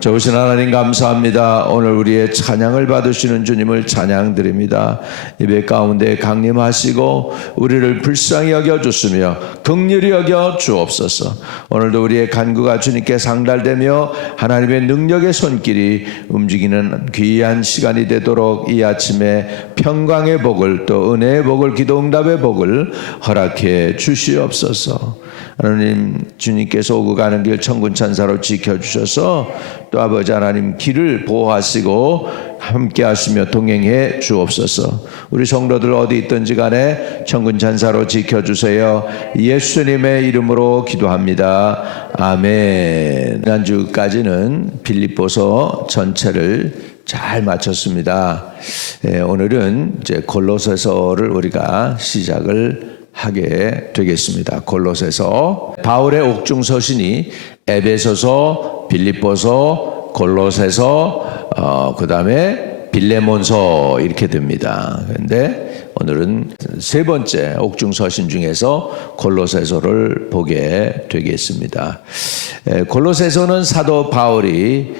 좋으신 하나님 감사합니다. 오늘 우리의 찬양을 받으시는 주님을 찬양드립니다. 예배 가운데 강림하시고 우리를 불쌍히 여겨주시며 긍휼히 여겨 주옵소서. 오늘도 우리의 간구가 주님께 상달되며 하나님의 능력의 손길이 움직이는 귀한 시간이 되도록 이 아침에 평강의 복을 또 은혜의 복을 기도응답의 복을 허락해 주시옵소서. 하나님, 주님께서 오고 가는 길 천군 천사로 지켜주셔서 또 아버지 하나님 길을 보호하시고 함께 하시며 동행해 주옵소서. 우리 성도들 어디 있든지 간에 천군 천사로 지켜주세요. 예수님의 이름으로 기도합니다. 아멘. 지난주까지는 빌립보서 전체를 잘 마쳤습니다. 오늘은 이제 골로새서를 우리가 시작을 하게 되겠습니다. 골로새서, 바울의 옥중 서신이 에베소서, 빌립보서, 골로새서, 그 다음에 빌레몬서 이렇게 됩니다. 그런데 오늘은 세 번째 옥중 서신 중에서 골로새서를 보게 되겠습니다. 골로새서는 사도 바울이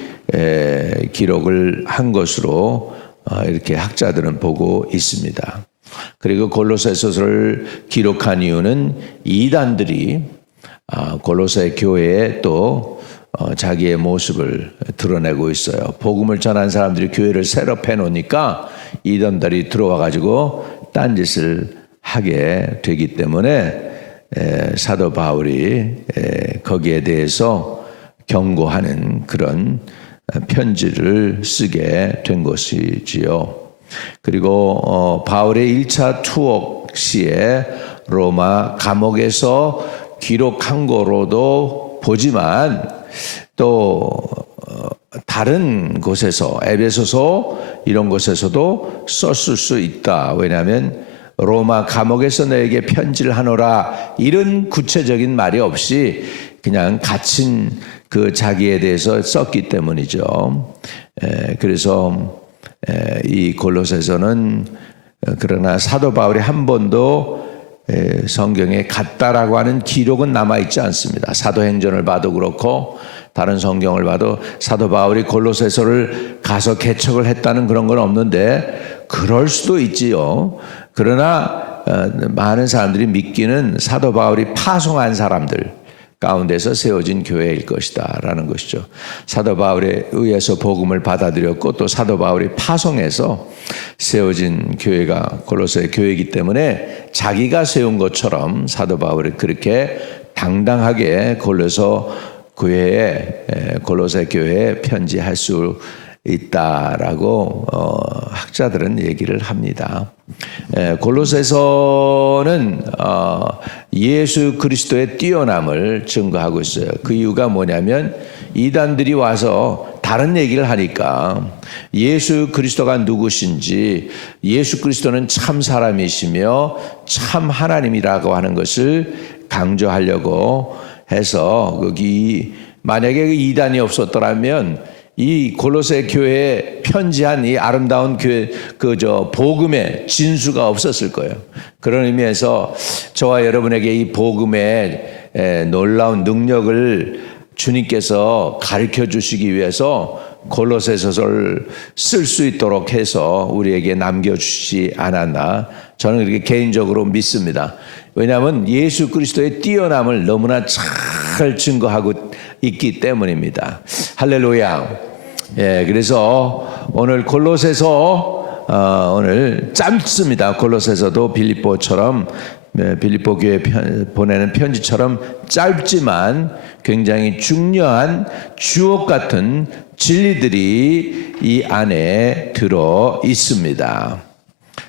기록을 한 것으로 이렇게 학자들은 보고 있습니다. 그리고 골로새서를 기록한 이유는 이단들이 골로새 교회에 또 자기의 모습을 드러내고 있어요. 복음을 전한 사람들이 교회를 세럽해 놓으니까 이단들이 들어와 가지고 딴짓을 하게 되기 때문에 사도 바울이 거기에 대해서 경고하는 그런 편지를 쓰게 된 것이지요. 그리고 바울의 1차 투옥 시에 로마 감옥에서 기록한 거로도 보지만 또 다른 곳에서 에베소서 이런 곳에서도 썼을 수 있다. 왜냐하면 로마 감옥에서 너에게 편지를 하노라 이런 구체적인 말이 없이 그냥 갇힌 그 자기에 대해서 썼기 때문이죠. 그래서 이 골로새서는 그러나 사도 바울이 한 번도 성경에 갔다라고 하는 기록은 남아있지 않습니다. 사도행전을 봐도 그렇고 다른 성경을 봐도 사도 바울이 골로새서를 가서 개척을 했다는 그런 건 없는데 그럴 수도 있지요. 그러나 많은 사람들이 믿기는 사도 바울이 파송한 사람들 가운데서 세워진 교회일 것이다 라는 것이죠. 사도 바울에 의해서 복음을 받아들였고 또 사도 바울이 파송해서 세워진 교회가 골로새 교회이기 때문에 자기가 세운 것처럼 사도 바울이 그렇게 당당하게 골로새 교회에 편지할 수 있다라고 학자들은 얘기를 합니다. 골로새서는 예수 그리스도의 뛰어남을 증거하고 있어요. 그 이유가 뭐냐면 이단들이 와서 다른 얘기를 하니까 예수 그리스도가 누구신지 예수 그리스도는 참 사람이시며 참 하나님이라고 하는 것을 강조하려고 해서 거기 만약에 이단이 없었더라면 이 골로새 교회에 편지한 이 아름다운 교회 복음의 진수가 없었을 거예요. 그런 의미에서 저와 여러분에게 이 복음의 놀라운 능력을 주님께서 가르쳐 주시기 위해서 골로새서를 쓸 수 있도록 해서 우리에게 남겨주시지 않았나 저는 그렇게 개인적으로 믿습니다. 왜냐하면 예수 그리스도의 뛰어남을 너무나 잘 증거하고 있기 때문입니다. 할렐루야. 그래서 오늘 골로새서 오늘 짧습니다. 골로새서도 빌립보처럼 빌립보 교회 보내는 편지처럼 짧지만 굉장히 중요한 주옥 같은 진리들이 이 안에 들어 있습니다.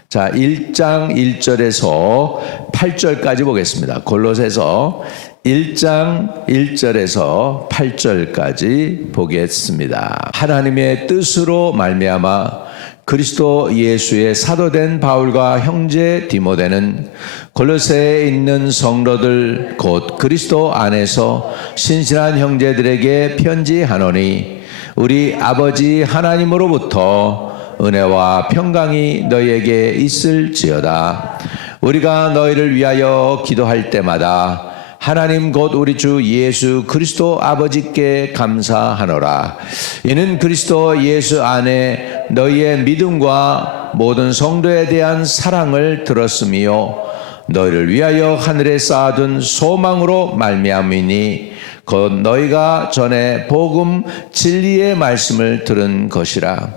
자, 1장 1절에서 8절까지 보겠습니다. 골로새서 1장 1절에서 8절까지 보겠습니다. 하나님의 뜻으로 말미암아 그리스도 예수의 사도된 바울과 형제 디모데는 골로새에 있는 성도들 곧 그리스도 안에서 신실한 형제들에게 편지하노니 우리 아버지 하나님으로부터 은혜와 평강이 너희에게 있을지어다. 우리가 너희를 위하여 기도할 때마다 하나님 곧 우리 주 예수 그리스도 아버지께 감사하노라. 이는 그리스도 예수 안에 너희의 믿음과 모든 성도에 대한 사랑을 들었으며 너희를 위하여 하늘에 쌓아둔 소망으로 말미암으니 곧 너희가 전에 복음 진리의 말씀을 들은 것이라.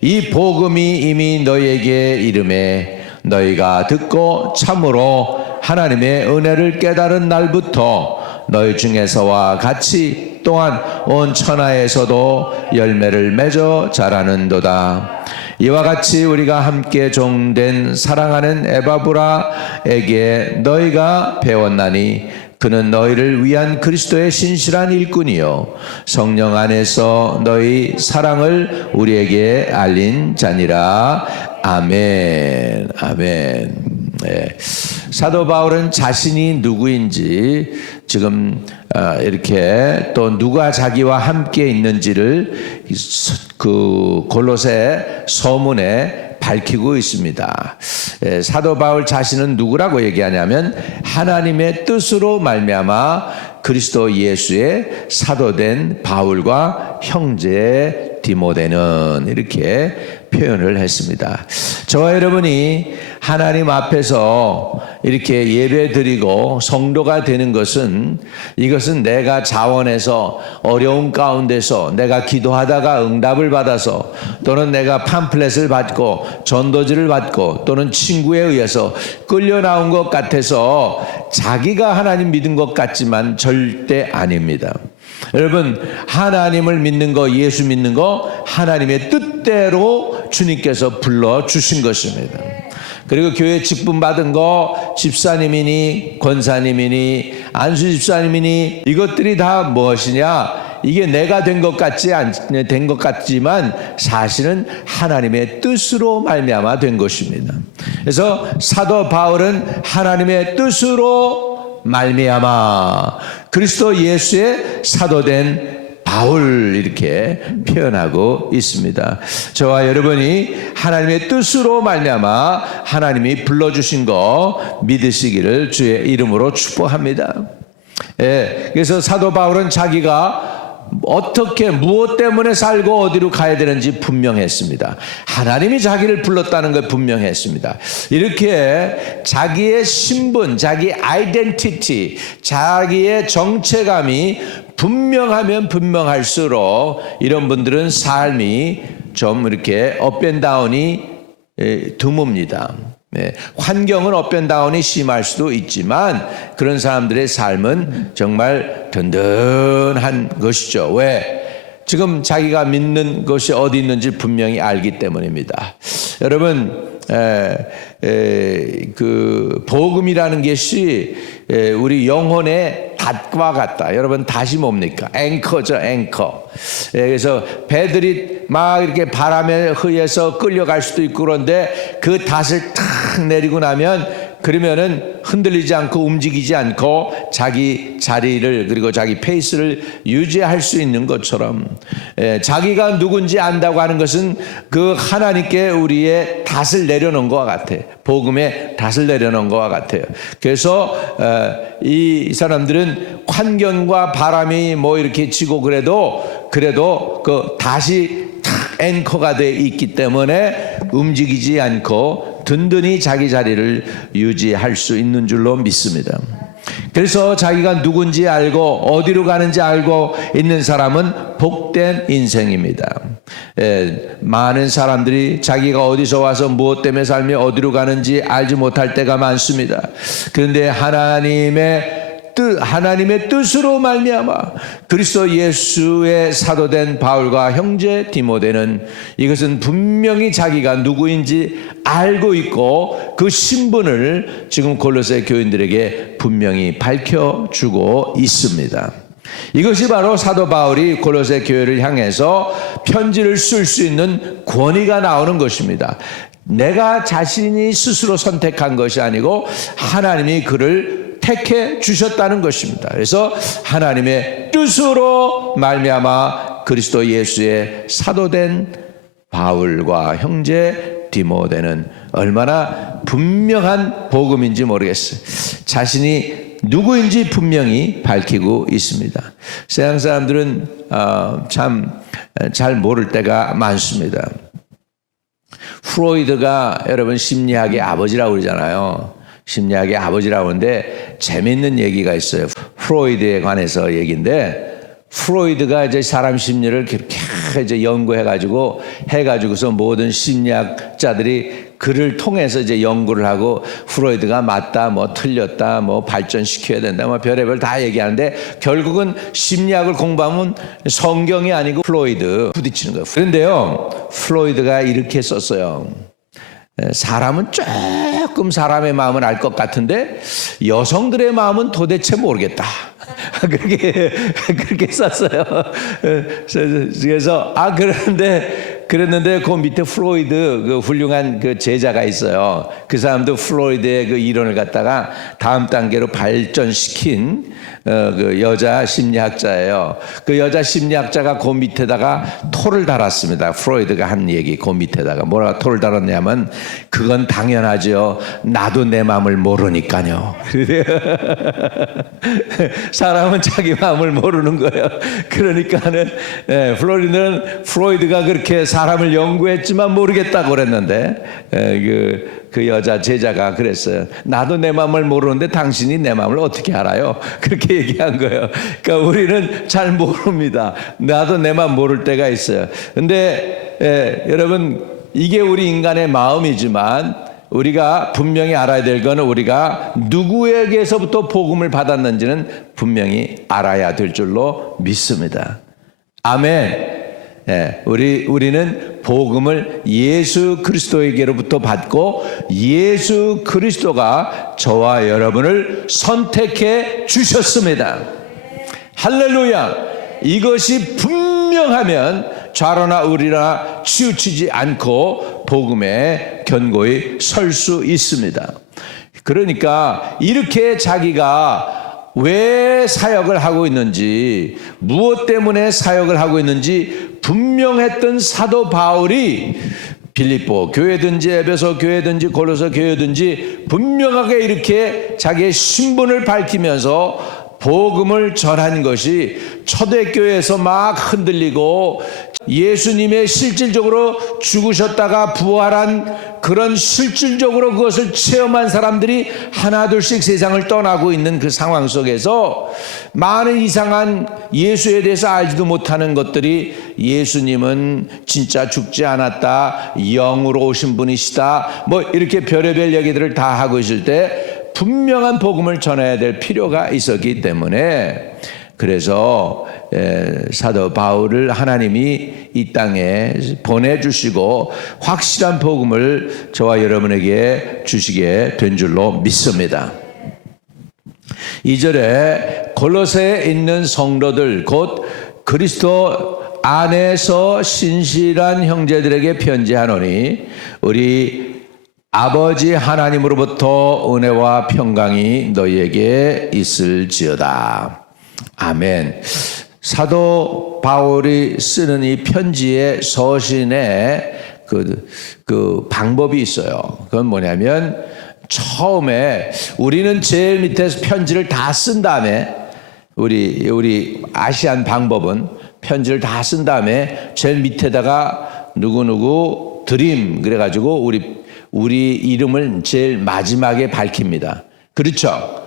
이 복음이 이미 너희에게 이름에 너희가 듣고 참으로 하나님의 은혜를 깨달은 날부터 너희 중에서와 같이 또한 온 천하에서도 열매를 맺어 자라는도다. 이와 같이 우리가 함께 종된 사랑하는 에바브라에게 너희가 배웠나니 그는 너희를 위한 그리스도의 신실한 일꾼이요 성령 안에서 너희 사랑을 우리에게 알린 자니라. 아멘. 아멘. 네. 사도 바울은 자신이 누구인지 지금 이렇게 또 누가 자기와 함께 있는지를 그 골로새 서문에 밝히고 있습니다. 사도 바울 자신은 누구라고 얘기하냐면 하나님의 뜻으로 말미암아 그리스도 예수의 사도된 바울과 형제 디모데는 이렇게 표현을 했습니다. 저와 여러분이 하나님 앞에서 이렇게 예배 드리고 성도가 되는 것은 이것은 내가 자원해서 어려운 가운데서 내가 기도하다가 응답을 받아서 또는 내가 팜플렛을 받고 전도지를 받고 또는 친구에 의해서 끌려 나온 것 같아서 자기가 하나님 믿은 것 같지만 절대 아닙니다. 여러분 하나님을 믿는 거 예수 믿는 거 하나님의 뜻대로 주님께서 불러주신 것입니다. 그리고 교회 직분 받은 거 집사님이니 권사님이니 안수 집사님이니 이것들이 다 무엇이냐 이게 내가 된 것 같지 된 것 같지만 사실은 하나님의 뜻으로 말미암아 된 것입니다. 그래서 사도 바울은 하나님의 뜻으로 말미암아 그리스도 예수의 사도된 바울 이렇게 표현하고 있습니다. 저와 여러분이 하나님의 뜻으로 말미암아 하나님이 불러주신 거 믿으시기를 주의 이름으로 축복합니다. 예, 그래서 사도 바울은 자기가 어떻게 무엇 때문에 살고 어디로 가야 되는지 분명했습니다. 하나님이 자기를 불렀다는 걸 분명했습니다. 이렇게 자기의 신분, 자기 아이덴티티, 자기의 정체감이 분명하면 분명할수록 이런 분들은 삶이 좀 이렇게 업앤다운이 드뭅니다. 네, 환경은 업앤다운이 심할 수도 있지만 그런 사람들의 삶은 정말 든든한 것이죠. 왜? 지금 자기가 믿는 것이 어디 있는지 분명히 알기 때문입니다. 여러분 그 복음이라는 것이 우리 영혼의 닷과 같다. 여러분 닷이 뭡니까? 앵커죠, 앵커. 그래서 배들이 막 이렇게 바람에 의해서 끌려갈 수도 있고 그런데 그 닷을 탁 내리고 나면 그러면은 흔들리지 않고 움직이지 않고 자기 자리를 그리고 자기 페이스를 유지할 수 있는 것처럼 자기가 누군지 안다고 하는 것은 그 하나님께 우리의 닷을 내려놓은 것과 같아요. 복음의 닷을 내려놓은 것과 같아요. 그래서 이 사람들은 환경과 바람이 뭐 이렇게 치고 그래도 그 닷이 탁 앵커가 돼 있기 때문에 움직이지 않고 든든히 자기 자리를 유지할 수 있는 줄로 믿습니다. 그래서 자기가 누군지 알고 어디로 가는지 알고 있는 사람은 복된 인생입니다. 많은 사람들이 자기가 어디서 와서 무엇 때문에 살며 어디로 가는지 알지 못할 때가 많습니다. 그런데 하나님의 뜻으로 말미암아 그리스도 예수의 사도된 바울과 형제 디모데는 이것은 분명히 자기가 누구인지 알고 있고 그 신분을 지금 골로새 교인들에게 분명히 밝혀주고 있습니다. 이것이 바로 사도 바울이 골로새 교회를 향해서 편지를 쓸 수 있는 권위가 나오는 것입니다. 내가 자신이 스스로 선택한 것이 아니고 하나님이 그를 택해 주셨다는 것입니다. 그래서 하나님의 뜻으로 말미암아 그리스도 예수의 사도된 바울과 형제 디모데는 얼마나 분명한 복음인지 모르겠어요. 자신이 누구인지 분명히 밝히고 있습니다. 서양 사람들은 참 잘 모를 때가 많습니다. 프로이드가 여러분 심리학의 아버지라고 그러잖아요. 심리학의 아버지라고 하는데 재미있는 얘기가 있어요. 프로이드에 관해서 얘기인데, 프로이드가 이제 사람 심리를 그렇게 이제 해가지고서 모든 심리학자들이 그를 통해서 이제 연구를 하고, 프로이드가 맞다, 뭐 틀렸다, 뭐 발전시켜야 된다, 뭐 별의별 다 얘기하는데, 결국은 심리학을 공부하면 성경이 아니고 프로이드 부딪히는 거예요. 그런데요, 프로이드가 이렇게 썼어요. 사람은 조금 사람의 마음을 알 것 같은데 여성들의 마음은 도대체 모르겠다. 그렇게 썼어요. 그래서 그랬는데 그 밑에 프로이드 그 훌륭한 그 제자가 있어요. 그 사람도 프로이드의 그 이론을 갖다가 다음 단계로 발전시킨 그 여자 심리학자예요. 그 여자 심리학자가 그 밑에다가 토를 달았습니다. 프로이드가 한 얘기 그 밑에다가 뭐라고 토를 달았냐면, 그건 당연하죠. 나도 내 마음을 모르니까요. 사람은 자기 마음을 모르는 거예요. 그러니까는 프로이드가 그렇게 사람을 연구했지만 모르겠다고 그랬는데, 그 여자 제자가 그랬어요. 나도 내 마음을 모르는데 당신이 내 마음을 어떻게 알아요? 그렇게 얘기한 거예요. 그러니까 우리는 잘 모릅니다. 나도 내 마음 모를 때가 있어요. 근데 여러분, 이게 우리 인간의 마음이지만 우리가 분명히 알아야 될 거는, 우리가 누구에게서부터 복음을 받았는지는 분명히 알아야 될 줄로 믿습니다. 아멘. 우리는 복음을 예수 그리스도에게로부터 받고, 예수 그리스도가 저와 여러분을 선택해 주셨습니다. 할렐루야. 이것이 분명하면 좌로나 우리나 치우치지 않고 복음에 견고히 설 수 있습니다. 그러니까 이렇게 자기가 왜 사역을 하고 있는지, 무엇 때문에 사역을 하고 있는지 분명했던 사도 바울이 빌립보 교회든지 에베소 교회든지 고로서 교회든지 분명하게 이렇게 자기의 신분을 밝히면서 복음을 전한 것이, 초대교회에서 막 흔들리고 예수님의 실질적으로 죽으셨다가 부활한 그런 실질적으로 그것을 체험한 사람들이 하나둘씩 세상을 떠나고 있는 그 상황 속에서 많은 이상한 예수에 대해서 알지도 못하는 것들이, 예수님은 진짜 죽지 않았다, 영으로 오신 분이시다, 뭐 이렇게 별의별 얘기들을 다 하고 있을 때 분명한 복음을 전해야 될 필요가 있었기 때문에, 그래서 사도 바울을 하나님이 이 땅에 보내주시고 확실한 복음을 저와 여러분에게 주시게 된 줄로 믿습니다. 2절에 골로새에 있는 성도들, 곧 그리스도 안에서 신실한 형제들에게 편지하노니, 우리 아버지 하나님으로부터 은혜와 평강이 너희에게 있을지어다. 아멘. 사도 바울이 쓰는 이 편지의 서신에 그 방법이 있어요. 그건 뭐냐면, 처음에 우리는 제일 밑에서 편지를 다 쓴 다음에, 우리 아시안 방법은 편지를 다 쓴 다음에 제일 밑에다가 누구누구 드림 그래가지고 우리 이름을 제일 마지막에 밝힙니다. 그렇죠?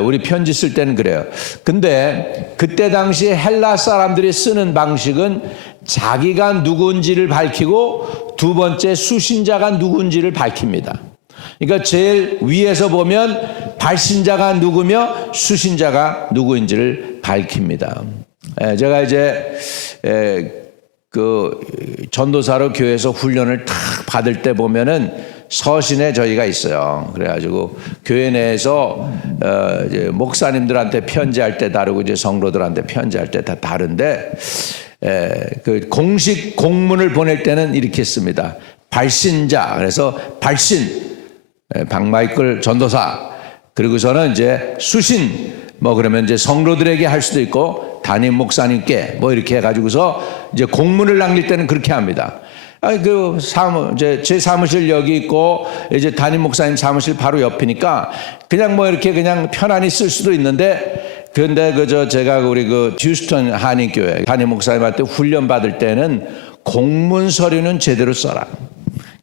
우리 편지 쓸 때는 그래요. 근데 그때 당시 헬라 사람들이 쓰는 방식은 자기가 누군지를 밝히고 두 번째 수신자가 누군지를 밝힙니다. 그러니까 제일 위에서 보면 발신자가 누구며 수신자가 누구인지를 밝힙니다. 제가 이제 그 전도사로 교회에서 훈련을 탁 받을 때 보면은 서신에 저희가 있어요. 그래가지고 교회 내에서 이제 목사님들한테 편지할 때 다르고 이제 성도들한테 편지할 때 다 다른데, 그 공식 공문을 보낼 때는 이렇게 씁니다. 발신자, 그래서 발신 박마이클 전도사, 그리고서는 이제 수신, 뭐 그러면 이제 성도들에게 할 수도 있고 담임 목사님께 뭐 이렇게 해가지고서 이제 공문을 남길 때는 그렇게 합니다. 제 사무실 여기 있고 이제 담임 목사님 사무실 바로 옆이니까 그냥 뭐 이렇게 그냥 편안히 쓸 수도 있는데, 그런데 제가 우리 휴스턴 한인교회 담임 목사님한테 훈련 받을 때는 공문 서류는 제대로 써라.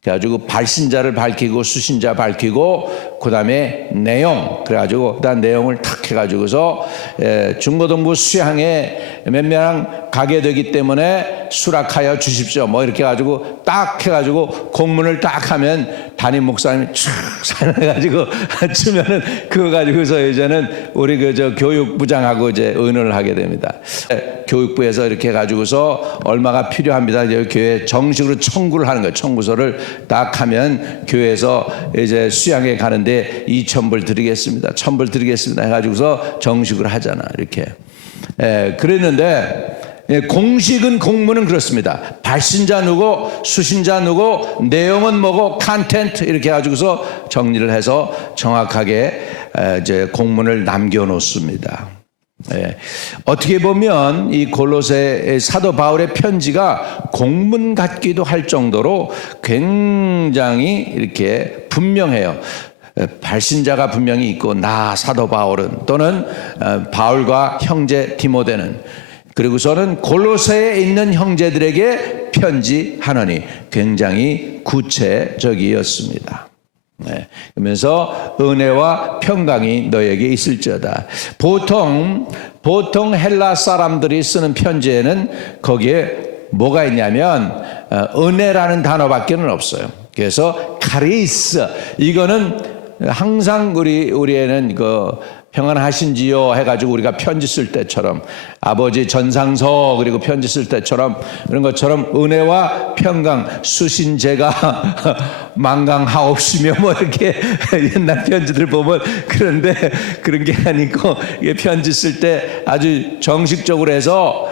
그래가지고 발신자를 밝히고 수신자 밝히고 그다음에 내용, 그래가지고 그다음 내용을 탁 해가지고서 중고등부 수양에 몇 명 가게 되기 때문에 수락하여 주십시오 뭐 이렇게 해가지고 딱 해가지고 공문을 딱 하면 담임 목사님이 촥 사인해가지고 주면은 그거 가지고서 이제는 우리 교육부장하고 이제 의논을 하게 됩니다. 교육부에서 이렇게 해가지고서 얼마가 필요합니다. 이제 교회 정식으로 청구를 하는 거예요. 청구서를 딱 하면 교회에서 이제 수양에 가는데 2,000불 드리겠습니다. 1,000불 드리겠습니다. 해가지고서 정식으로 하잖아. 이렇게. 그랬는데 공식은 공문은 그렇습니다. 발신자 누구, 수신자 누구, 내용은 뭐고, 컨텐트 이렇게 해가지고서 정리를 해서 정확하게 이제 공문을 남겨놓습니다. 어떻게 보면 이 골로새 사도 바울의 편지가 공문 같기도 할 정도로 굉장히 이렇게 분명해요. 발신자가 분명히 있고, 나 사도 바울은, 또는 바울과 형제 디모데는, 그리고서는 골로새에 있는 형제들에게 편지하노니, 굉장히 구체적이었습니다. 그러면서 은혜와 평강이 너에게 있을지어다. 보통 헬라 사람들이 쓰는 편지에는 거기에 뭐가 있냐면 은혜라는 단어밖에는 없어요. 그래서 카리스, 이거는 항상 우리에는 평안하신지요 해가지고 우리가 편지 쓸 때처럼, 아버지 전상서 그리고 편지 쓸 때처럼, 그런 것처럼 은혜와 평강, 수신제가 만강하옵시며 뭐 이렇게 옛날 편지들 보면, 그런데 그런 게 아니고 이게 편지 쓸 때 아주 정식적으로 해서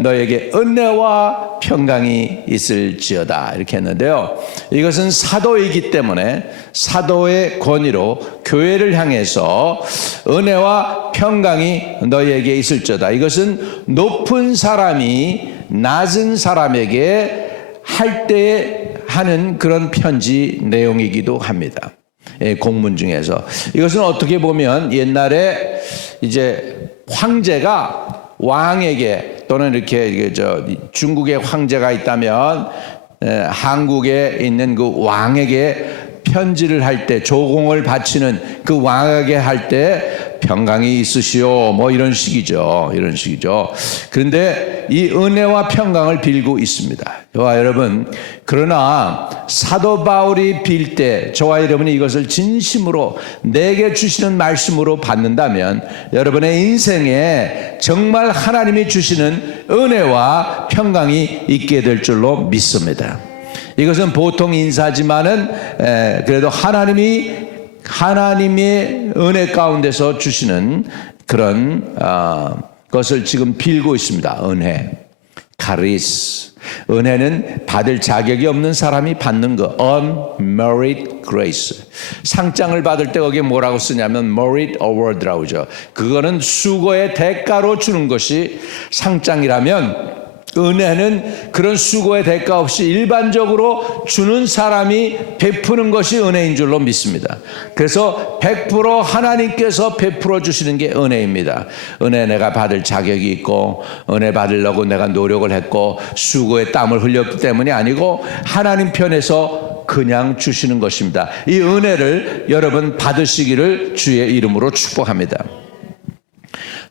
너에게 은혜와 평강이 있을지어다 이렇게 했는데요. 이것은 사도이기 때문에 사도의 권위로 교회를 향해서 은혜와 평강이 너희에게 있을지어다. 이것은 높은 사람이 낮은 사람에게 할 때 하는 그런 편지 내용이기도 합니다. 공문 중에서. 이것은 어떻게 보면 옛날에 이제 황제가 왕에게, 또는 이렇게 중국의 황제가 있다면 한국에 있는 그 왕에게 편지를 할 때, 조공을 바치는 그 왕에게 할 때 평강이 있으시오 뭐 이런 식이죠. 그런데 이 은혜와 평강을 빌고 있습니다. 저와 여러분, 그러나 사도 바울이 빌 때 저와 여러분이 이것을 진심으로 내게 주시는 말씀으로 받는다면 여러분의 인생에 정말 하나님이 주시는 은혜와 평강이 있게 될 줄로 믿습니다. 이것은 보통 인사지만은 그래도 하나님의 은혜 가운데서 주시는 그런 것을 지금 빌고 있습니다. 은혜, 카리스. 은혜는 받을 자격이 없는 사람이 받는 거, unmerited grace. 상장을 받을 때 거기에 뭐라고 쓰냐면 merit award라고 하죠. 그거는 수고의 대가로 주는 것이 상장이라면, 은혜는 그런 수고의 대가 없이 일반적으로 주는 사람이 베푸는 것이 은혜인 줄로 믿습니다. 그래서 100% 하나님께서 베풀어 주시는 게 은혜입니다. 은혜 내가 받을 자격이 있고, 은혜 받으려고 내가 노력을 했고 수고의 땀을 흘렸기 때문이 아니고 하나님 편에서 그냥 주시는 것입니다. 이 은혜를 여러분 받으시기를 주의 이름으로 축복합니다.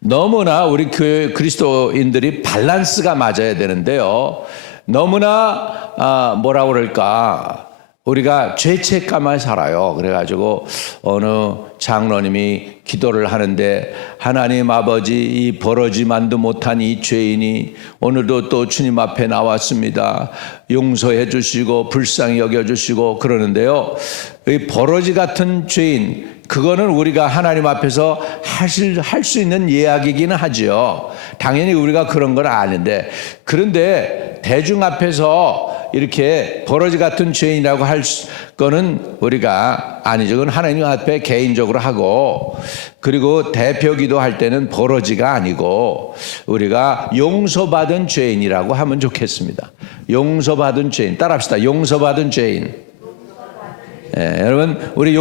너무나 우리 교회 그리스도인들이 밸런스가 맞아야 되는데요. 너무나 뭐라 그럴까, 우리가 죄책감을 살아요. 그래가지고 어느 장로님이 기도를 하는데, 하나님 아버지, 이 벌어지만도 못한 이 죄인이 오늘도 또 주님 앞에 나왔습니다. 용서해 주시고 불쌍히 여겨 주시고 그러는데요. 이 벌어지 같은 죄인, 그거는 우리가 하나님 앞에서 할 수 있는 이야기이기는 하죠. 당연히 우리가 그런 건 아는데, 그런데 대중 앞에서 이렇게 버러지 같은 죄인이라고 할 거는 우리가 아니죠. 그건 하나님 앞에 개인적으로 하고, 그리고 대표 기도할 때는 버러지가 아니고 우리가 용서받은 죄인이라고 하면 좋겠습니다. 용서받은 죄인. 따라합시다. 용서받은 죄인. 여러분, 우리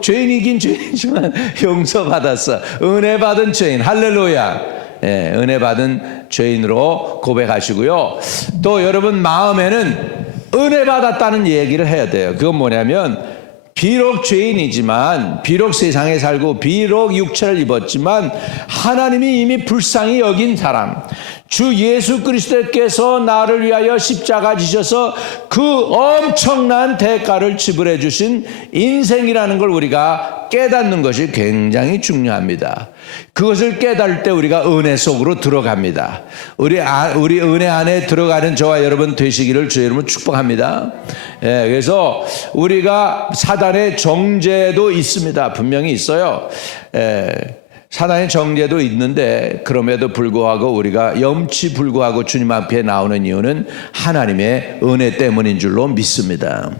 죄인이긴 죄인이지만 용서받았어. 은혜 받은 죄인. 할렐루야. 은혜 받은 죄인으로 고백하시고요. 또 여러분 마음에는 은혜 받았다는 얘기를 해야 돼요. 그건 뭐냐면, 비록 죄인이지만, 비록 세상에 살고, 비록 육체를 입었지만 하나님이 이미 불쌍히 여긴 사람, 주 예수 그리스도께서 나를 위하여 십자가 지셔서 그 엄청난 대가를 지불해 주신 인생이라는 걸 우리가 깨닫는 것이 굉장히 중요합니다. 그것을 깨달을 때 우리가 은혜 속으로 들어갑니다. 우리 은혜 안에 들어가는 저와 여러분 되시기를 주의 이름으로 축복합니다. 그래서 우리가 사단의 정죄도 있습니다. 분명히 있어요. 사단의 정죄도 있는데, 그럼에도 불구하고 우리가 염치불구하고 주님 앞에 나오는 이유는 하나님의 은혜 때문인 줄로 믿습니다.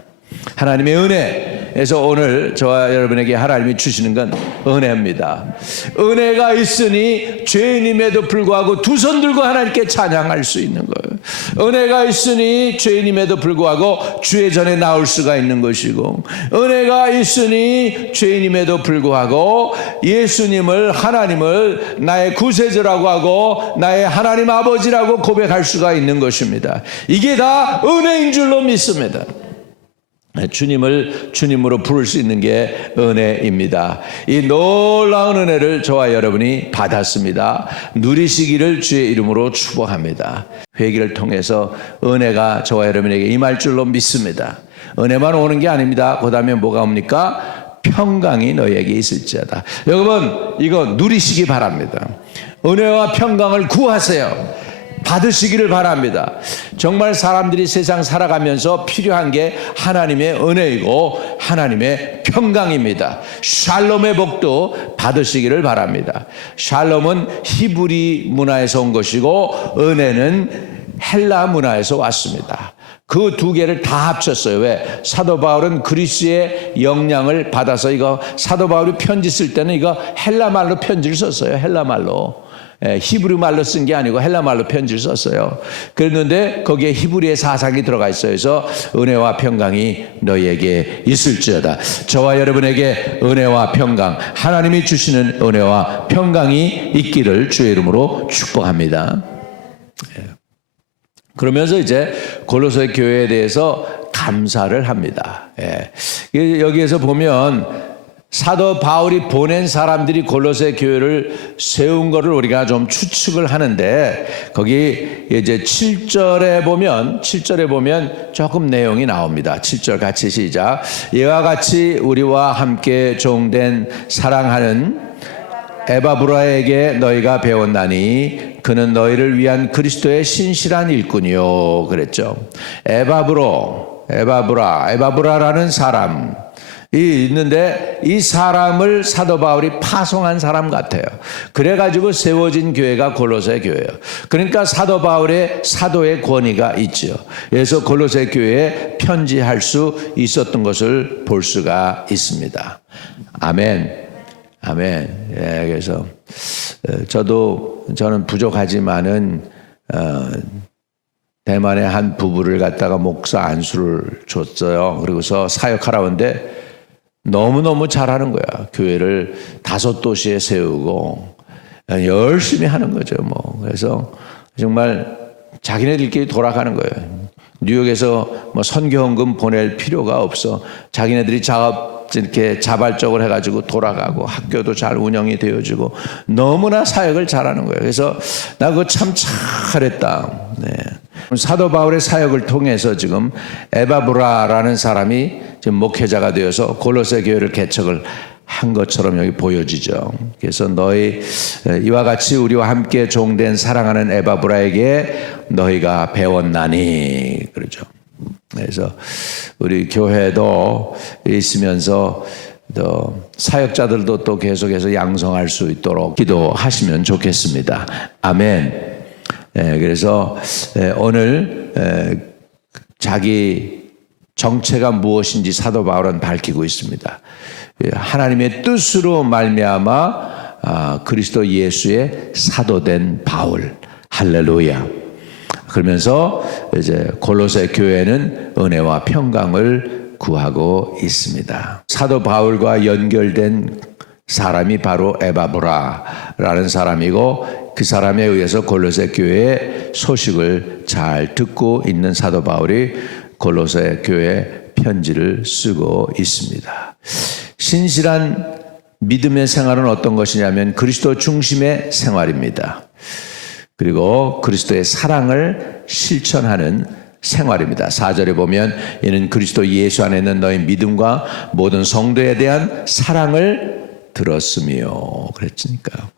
하나님의 은혜에서 오늘 저와 여러분에게 하나님이 주시는 건 은혜입니다. 은혜가 있으니 죄인임에도 불구하고 두 손 들고 하나님께 찬양할 수 있는 거예요. 은혜가 있으니 죄인임에도 불구하고 주의 전에 나올 수가 있는 것이고, 은혜가 있으니 죄인임에도 불구하고 예수님을, 하나님을 나의 구세주라고 하고 나의 하나님 아버지라고 고백할 수가 있는 것입니다. 이게 다 은혜인 줄로 믿습니다. 주님을 주님으로 부를 수 있는 게 은혜입니다. 이 놀라운 은혜를 저와 여러분이 받았습니다. 누리시기를 주의 이름으로 축복합니다. 회개를 통해서 은혜가 저와 여러분에게 임할 줄로 믿습니다. 은혜만 오는 게 아닙니다. 그 다음에 뭐가 옵니까? 평강이 너에게 있을지어다. 여러분, 이거 누리시기 바랍니다. 은혜와 평강을 구하세요. 받으시기를 바랍니다. 정말 사람들이 세상 살아가면서 필요한 게 하나님의 은혜이고 하나님의 평강입니다. 샬롬의 복도 받으시기를 바랍니다. 샬롬은 히브리 문화에서 온 것이고, 은혜는 헬라 문화에서 왔습니다. 그 두 개를 다 합쳤어요. 왜? 사도 바울은 그리스의 영향을 받아서, 이거 사도 바울이 편지 쓸 때는 이거 헬라 말로 편지를 썼어요. 헬라 말로. 히브리 말로 쓴 게 아니고 헬라 말로 편지를 썼어요. 그랬는데 거기에 히브리의 사상이 들어가 있어요. 그래서 은혜와 평강이 너희에게 있을지어다. 저와 여러분에게 은혜와 평강, 하나님이 주시는 은혜와 평강이 있기를 주의 이름으로 축복합니다. 그러면서 이제 골로새 교회에 대해서 감사를 합니다. 여기에서 보면 사도 바울이 보낸 사람들이 골로새 교회를 세운 거를 우리가 좀 추측을 하는데, 거기 이제 7절에 보면 조금 내용이 나옵니다. 7절 같이 시작. 이와 같이 우리와 함께 종된 사랑하는 에바브라에게 너희가 배웠나니 그는 너희를 위한 그리스도의 신실한 일꾼이요. 그랬죠. 에바브라라는 사람 있는데, 이 사람을 사도 바울이 파송한 사람 같아요. 그래가지고 세워진 교회가 골로새 교회예요. 그러니까 사도 바울의 사도의 권위가 있죠. 그래서 골로새 교회에 편지할 수 있었던 것을 볼 수가 있습니다. 아멘. 그래서 저는 부족하지만은 대만의 한 부부를 갖다가 목사 안수를 줬어요. 그리고서 사역하라고 하는데 너무너무 잘하는 거야. 교회를 5도시에 세우고 열심히 하는 거죠. 그래서 정말 자기네들끼리 돌아가는 거예요. 뉴욕에서 선교헌금 보낼 필요가 없어. 자기네들이 이렇게 자발적으로 해가지고 돌아가고, 학교도 잘 운영이 되어지고, 너무나 사역을 잘하는 거예요. 그래서 나 그거 참 잘했다. 사도 바울의 사역을 통해서 지금 에바브라라는 사람이 지금 목회자가 되어서 골로새 교회를 개척을 한 것처럼 여기 보여지죠. 그래서 이와 같이 우리와 함께 종된 사랑하는 에바브라에게 너희가 배웠나니, 그러죠. 그래서 우리 교회도 있으면서 또 사역자들도 또 계속해서 양성할 수 있도록 기도하시면 좋겠습니다. 아멘. 그래서 오늘 자기 정체가 무엇인지 사도 바울은 밝히고 있습니다. 하나님의 뜻으로 말미암아 그리스도 예수의 사도된 바울. 할렐루야. 그러면서 이제 골로새 교회는 은혜와 평강을 구하고 있습니다. 사도 바울과 연결된 사람이 바로 에바브라라는 사람이고, 그 사람에 의해서 골로새 교회의 소식을 잘 듣고 있는 사도 바울이 골로새 교회 편지를 쓰고 있습니다. 신실한 믿음의 생활은 어떤 것이냐면 그리스도 중심의 생활입니다. 그리고 그리스도의 사랑을 실천하는 생활입니다. 4절에 보면 이는 그리스도 예수 안에 있는 너희 믿음과 모든 성도에 대한 사랑을 들었으며 그랬으니까.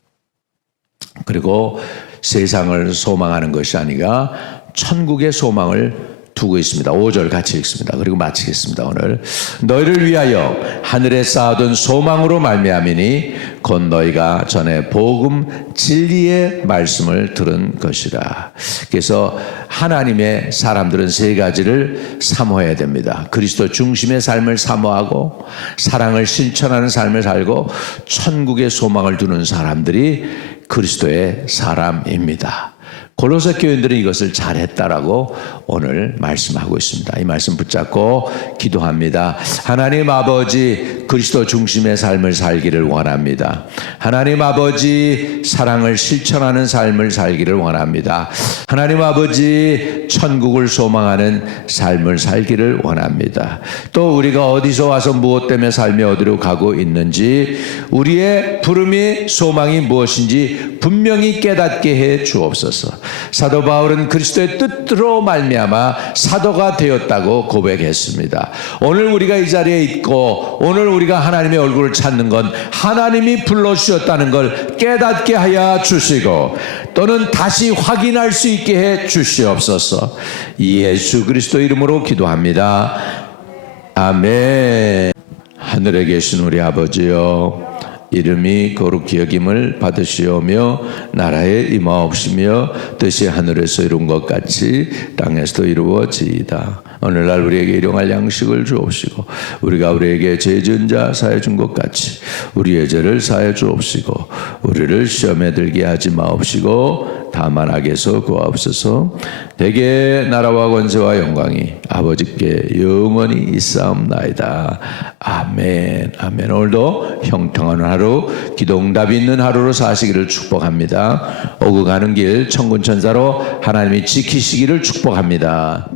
그리고 세상을 소망하는 것이 아니라 천국의 소망을 두고 있습니다. 5절 같이 읽습니다. 그리고 마치겠습니다. 오늘 너희를 위하여 하늘에 쌓아둔 소망으로 말미암이니 곧 너희가 전에 복음 진리의 말씀을 들은 것이라. 그래서 하나님의 사람들은 세 가지를 사모해야 됩니다. 그리스도 중심의 삶을 사모하고 사랑을 실천하는 삶을 살고 천국의 소망을 두는 사람들이 그리스도의 사람입니다. 골로새 교인들은 이것을 잘했다라고 오늘 말씀하고 있습니다. 이 말씀 붙잡고 기도합니다. 하나님 아버지, 그리스도 중심의 삶을 살기를 원합니다. 하나님 아버지, 사랑을 실천하는 삶을 살기를 원합니다. 하나님 아버지, 천국을 소망하는 삶을 살기를 원합니다. 또 우리가 어디서 와서 무엇 때문에 삶이 어디로 가고 있는지, 우리의 부름이 소망이 무엇인지 분명히 깨닫게 해 주옵소서. 사도 바울은 그리스도의 뜻으로 말미암아 사도가 되었다고 고백했습니다. 오늘 우리가 이 자리에 있고 오늘 우리가 하나님의 얼굴을 찾는 건 하나님이 불러주셨다는 걸 깨닫게 하여 주시고 또는 다시 확인할 수 있게 해 주시옵소서. 예수 그리스도 이름으로 기도합니다. 아멘. 하늘에 계신 우리 아버지여, 이름이 거룩히 여김을 받으시오며 나라에 임하옵시며 뜻이 하늘에서 이룬 것 같이 땅에서도 이루어지이다. 오늘날 우리에게 일용할 양식을 주옵시고 우리가 우리에게 죄 지은 자 사해 준 것 같이 우리의 죄를 사해 주옵시고 우리를 시험에 들게 하지 마옵시고 다만 악에서 구하옵소서. 대개 나라와 권세와 영광이 아버지께 영원히 있사옵나이다. 아멘. 아멘. 오늘도 형통한 하루, 기도응답 있는 하루로 사시기를 축복합니다. 오고 가는 길 천군 천사로 하나님이 지키시기를 축복합니다.